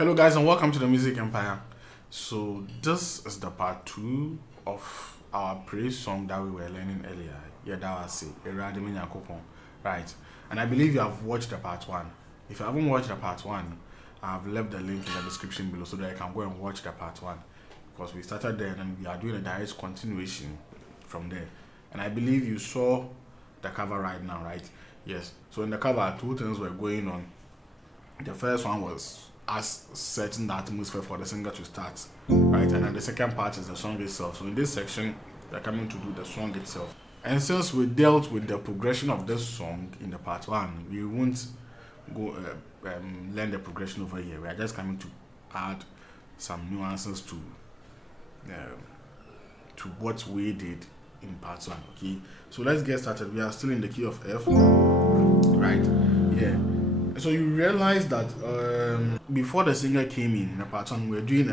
Hello guys, and welcome to the Music Empire. So this is the part 2 of our praise song that we were learning earlier. Yeah, that was it. Right. And I believe you have watched the part 1. If you haven't watched the part 1, I've left the link in the description below so that you can go and watch the part 1. Because we started there and we are doing a direct continuation from there. And I believe you saw the cover right now, right? Yes. So in the cover, 2 things were going on. The first one was us setting the atmosphere for the singer to start, right? And then the second part is the song itself. So in this section, they're coming to do the song itself. And since we dealt with the progression of this song in the part 1, we won't go learn the progression over here. We are just coming to add some nuances to what we did in part 1. Okay, so let's get started. We are still in the key of F, right? Yeah. So you realize that before the singer came in the part 1, we were doing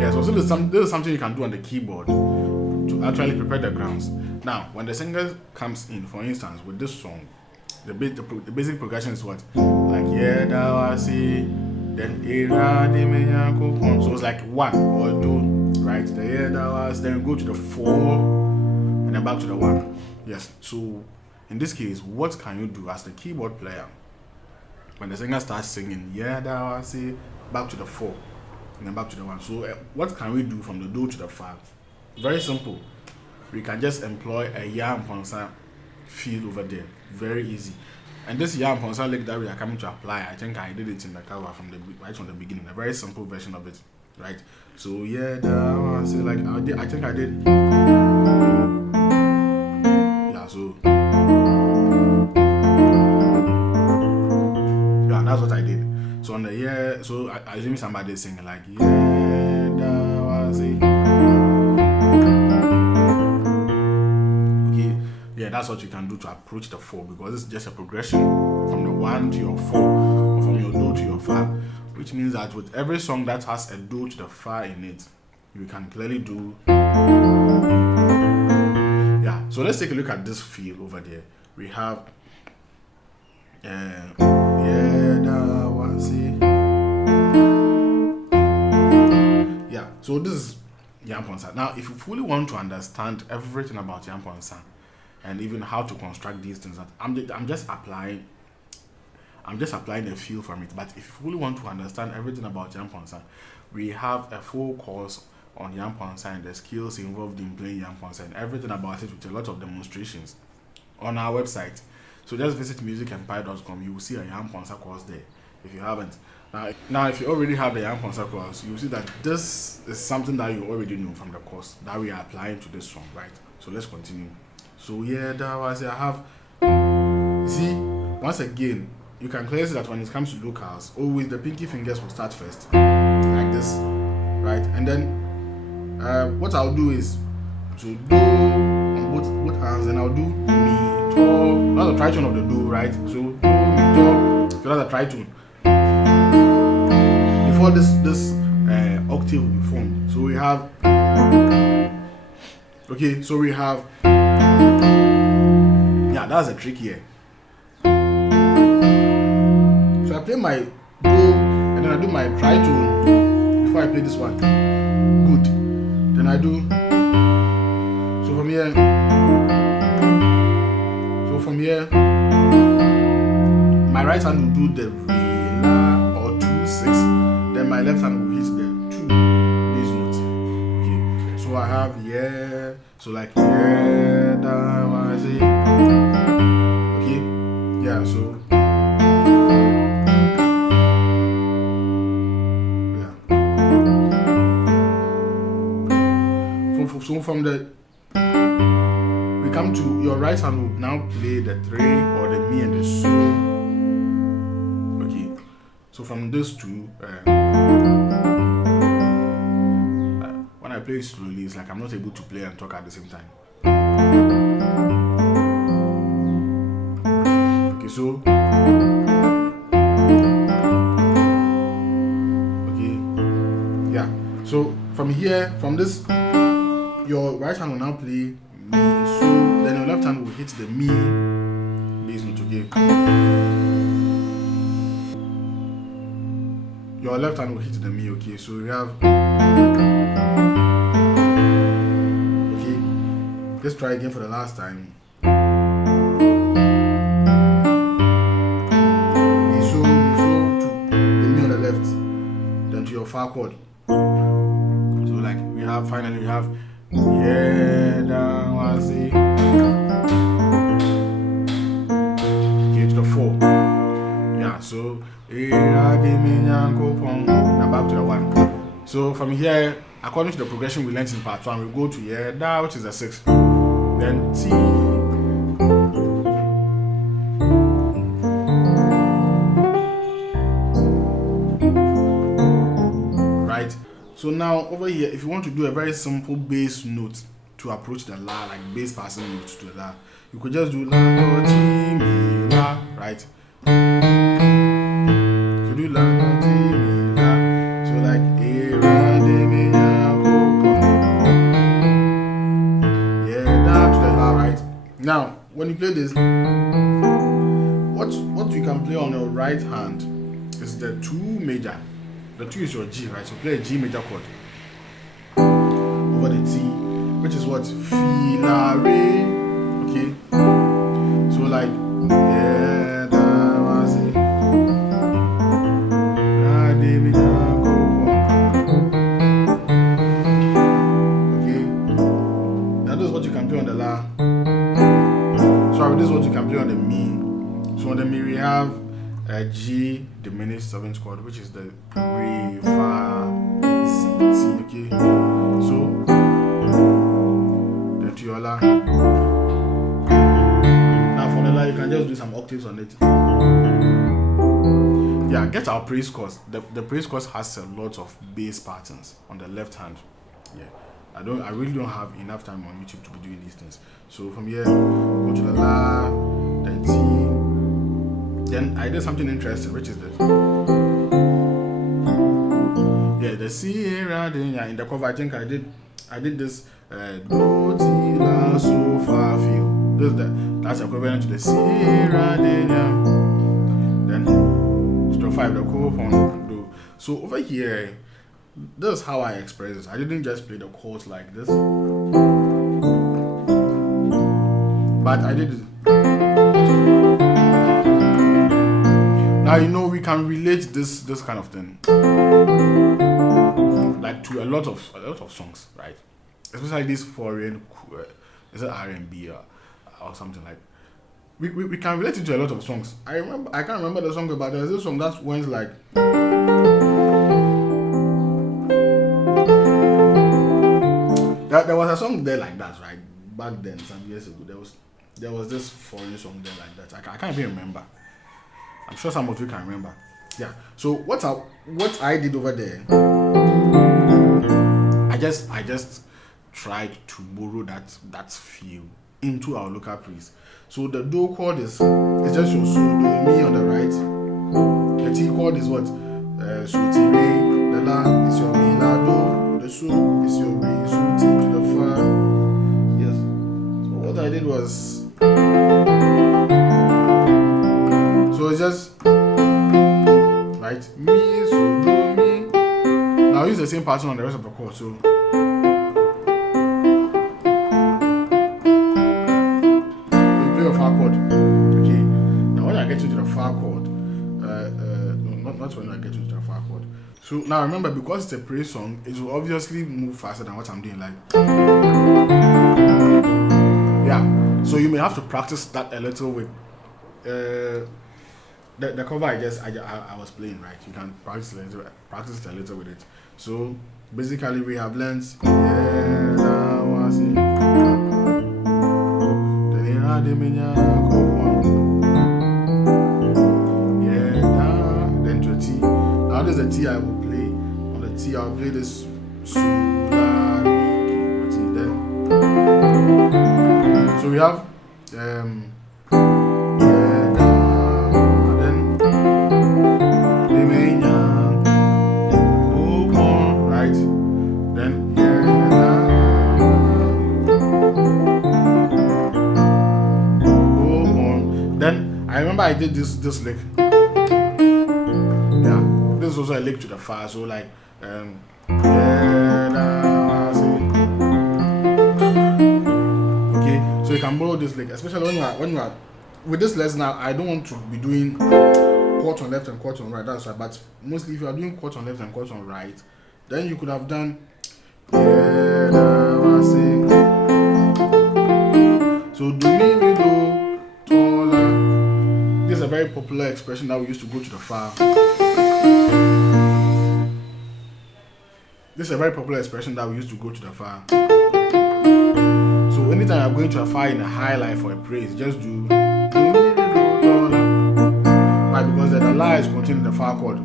yeah. So this is something you can do on the keyboard to actually prepare the grounds. Now, when the singer comes in, for instance, with this song, the basic progression is what? Like yeah, that was it. Then so it's like 1 or 2, right? The yeah, that was. Then we go to the 4. And then back to the 1. Yes. So in this case, what can you do as the keyboard player when the singer starts singing? Yeah, that was it. Back to the 4, and then back to the 1. So what can we do from the do to the 5? Very simple. We can just employ a yam ponsa feel over there. Very easy. And this yam ponsa lick that we are coming to apply, I think I did it in the cover right from the beginning. A very simple version of it, right? So yeah, that was it. Like I think I did. So yeah, that's what I did. So on the yeah, so I assume somebody singing like yeah, that was it. Okay, yeah, that's what you can do to approach the 4, because it's just a progression from the 1 to your 4, or from your do to your 5, which means that with every song that has a do to the 5 in it, you can clearly do. So let's take a look at this feel over there. We have yeah, that was it. Yeah, so this is yam ponsa. Now, if you fully want to understand everything about yam ponsa and even how to construct these things, I'm just applying a feel from it. But if you fully want to understand everything about yam ponsa, we have a full course on yam ponsa and the skills involved in playing yam ponsa and everything about it, with a lot of demonstrations on our website. So just visit musicempire.com. You will see a yam ponsa course there if you haven't. Now if you already have the yam ponsa course, you will see that this is something that you already know from the course that we are applying to this song, right? So let's continue. So yeah, that was it. I have, see, once again, you can clearly see that when it comes to locals, always the pinky fingers will start first, like this, right? And then what I'll do is to do on both hands, and I'll do mi, do. That's a tritone of the do, right? So do, mi, do. So that's a tritone. Before this octave will be formed. So we have, okay, so we have, yeah, that's a trick here. So I play my do, and then I do my tritone before I play this one. Good. Then I do, so from here, so from here, my right hand will do the re, la, or 2, 6. Then my left hand will hit the 2 bass notes. Okay, so I have yeah. So like yeah, da, wa, si. Okay, yeah. So yeah. So from the we come to your right hand will now play the 3 or the mi and the so. Okay, so from those two, when I play slowly, it's like I'm not able to play and talk at the same time. Okay, so okay, yeah. So from here, from this, your right hand will now play mi, so then your left hand will hit the mi bass note. Okay, your left hand will hit the mi. Okay, so we have. Okay, let's try again for the last time. Mi so to the mi on the left, then to your far chord. So like we have finally we have. Yeah, that was it. Okay, to the 4. Yeah, so now back to the 1. So from here, according to the progression we learned in part 1, we go to yeah, that which is the 6. Then T. Right. So now over here, if you want to do a very simple bass note to approach the la, like bass passing note to the la, you could just do la, do, ti, mi, la, right? So do la, do, ti, mi, la. So like e, ra, de, mi, ya, ko, yeah, da to the la, right? Now when you play this, what you can play on your right hand is the 2 major. The 2 is your G, right? So play a G major chord over the T, which is what? Fi, la, re. Okay. So like yeah, da, wa, si. Ra, de, mi, da, ko, okay. Now this is what you can play on the la. Sorry, this is what you can play on the mi. So on the mi we have a G diminished 7th chord, which is the re, fa, si, ti. Okay, so then to your la. Now for the la, you can just do some octaves on it. Yeah, get our praise course. The praise course has a lot of bass patterns on the left hand. Yeah, I really don't have enough time on YouTube to be doing these things. So from here, go to the la, then T. Then I did something interesting, which is this. Yeah, the C, ra, yeah, in the cover I think I did this do, ti, la, so, fa, feel. That's equivalent to the C, ra, yeah. Then stroke 5, the chord on do. So over here, this is how I express this. I didn't just play the chords like this, but I did it. Now you know we can relate this kind of thing like to a lot of songs, right? Especially these foreign, is it R&B or something like. We can relate it to a lot of songs. I can't remember the song, but there's this song that went like. There was a song there like that, right? Back then, some years ago, there was this foreign song there like that. I can't even remember. I'm sure some of you can remember. Yeah. So what I did over there, I just tried to borrow that feel into our local praise. So the do chord is just your so, do, mi on the right. The T chord is what? So, ti, re. The la is your mi, la, do. The so is your re, so, ti to the fa. Yes. So what I did was, so it's just right, mi, so, do, mi. Now use the same pattern on the rest of the chord. So you play your far chord. Jaffa chord. No, not when I get to the Jaffa chord. So now remember, because it's a praise song, it will obviously move faster than what I'm doing. Like, yeah. So you may have to practice that a little with the cover I was playing, right? You can practice a little with it. So basically, we have learned. Then to a T. Now there's a T I will play. On the T I'll play this so we have I did this lick. Yeah, this is also a lick to the fa. So like okay, so you can borrow this lick, especially when you are with this lesson. Now I don't want to be doing chords on left and chords on right. That's right. But mostly if you are doing chords on left and chords on right, then you could have done so do mi mi do to la. This is a very popular expression that we used to go to the fa. This is a very popular expression that we used to go to the fa. So anytime I'm going to a fa in a high life for a praise, just do right, because the la is contained in the fa chord.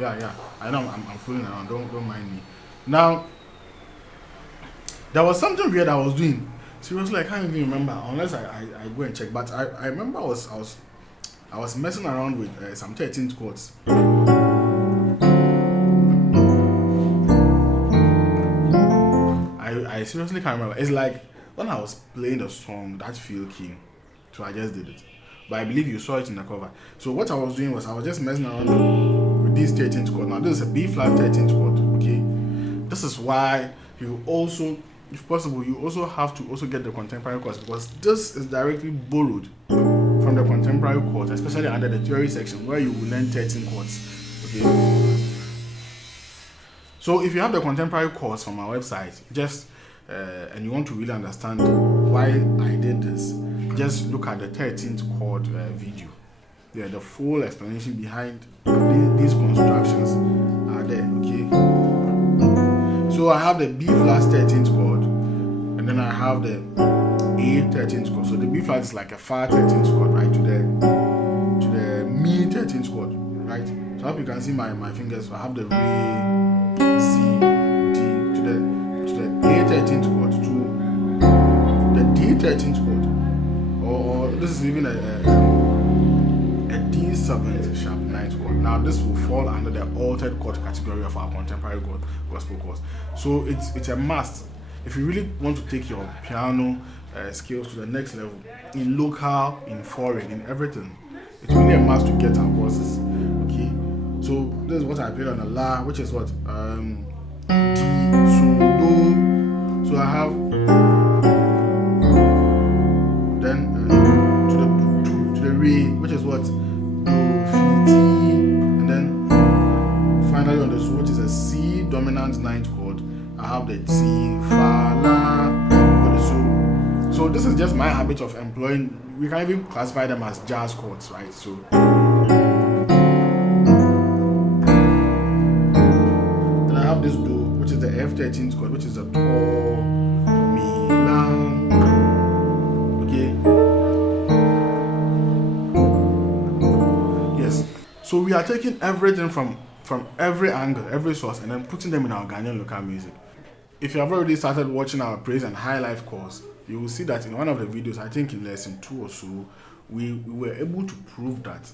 Yeah. I know I'm fooling around. Don't mind me. Now, there was something weird I was doing. Seriously, I can't even remember unless I go and check. But I remember I was messing around with some 13th chords. I seriously can't remember. It's like when I was playing the song, that feel came, so I just did it. But I believe you saw it in the cover. So what I was doing was I was just messing around with these 13th chord. Now this is a B flat 13th chord. Okay, this is why you also, if possible, you also have to also get the contemporary chords, because this is directly borrowed from the contemporary chords, especially under the theory section where you will learn 13 chords. Okay. So if you have the contemporary chords from our website, just and you want to really understand why I did this, just look at the 13th chord video. Yeah, the full explanation behind these constructions are there. Okay. So I have the B flat 13th chord, and then I have the A 13th chord. So the B flat is like a fa 13th chord, right, to the mi 13th chord, right. So I hope you can see my fingers. So I have the re, C, D to the A 13th chord to the D 13th chord, or this is even a D7 sharp 9th chord. Now this will fall under the altered chord category of our contemporary gospel chords. So it's a must if you really want to take your piano skills to the next level, in local, in foreign, in everything. It's really a must to get our courses. Okay, so this is what I played on the La, which is what D, so Do. So I have then to the Re, which is what Do, Fi, Ti, and then finally on the So, which is a C dominant 9th chord. I have the Ti, Fa, La, for the So. So this is just my habit of employing. We can even classify them as jazz chords, right? So then I have this Do, which is the F13th chord, which is a tall, Mi, La. Okay. Yes. So we are taking everything from every angle, every source, and then putting them in our Ghanaian local music. If you have already started watching our praise and high life course, you will see that in one of the videos, I think in lesson 2 or so, we were able to prove that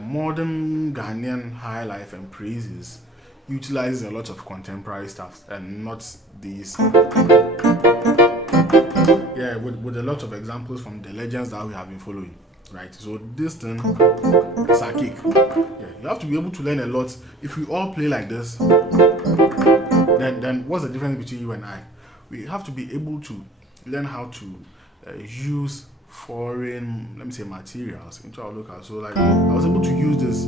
modern Ghanaian high life and praises utilizes a lot of contemporary stuff and not these. Yeah, with a lot of examples from the legends that we have been following. right? So this thing is a kick. Yeah, you have to be able to learn a lot. If we all play like this, then what's the difference between you and I? We have to be able to learn how to use foreign, let me say, materials into our local. So like I was able to use this.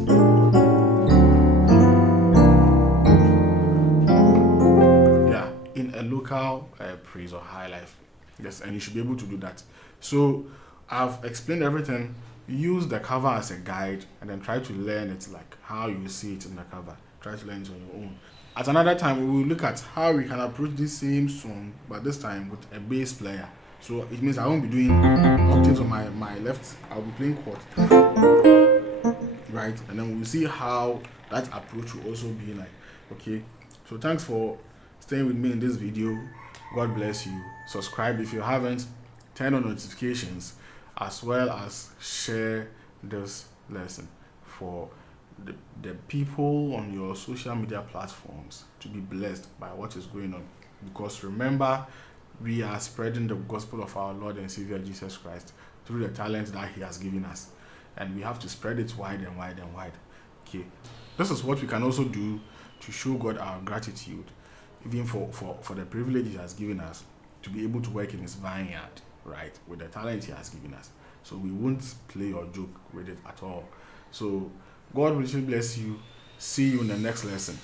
Yeah, in a local praise or high life. Yes, and you should be able to do that. So I've explained everything. Use the cover as a guide and then try to learn it like how you see it in the cover. Try to learn it on your own. At another time, we will look at how we can approach this same song, but this time with a bass player. So it means I won't be doing octaves on my left, I'll be playing chord. Right? And then we'll see how that approach will also be like. Okay. So thanks for staying with me in this video. God bless you. Subscribe if you haven't, turn on notifications, as well as share this lesson for the people on your social media platforms to be blessed by what is going on. Because remember, we are spreading the gospel of our Lord and Savior Jesus Christ through the talents that He has given us, and we have to spread it wide and wide and wide. Okay, this is what we can also do to show God our gratitude, even for the privilege He has given us to be able to work in His vineyard, right, with the talent He has given us. So we won't play or joke with it at all. So God will bless you. See you in the next lesson.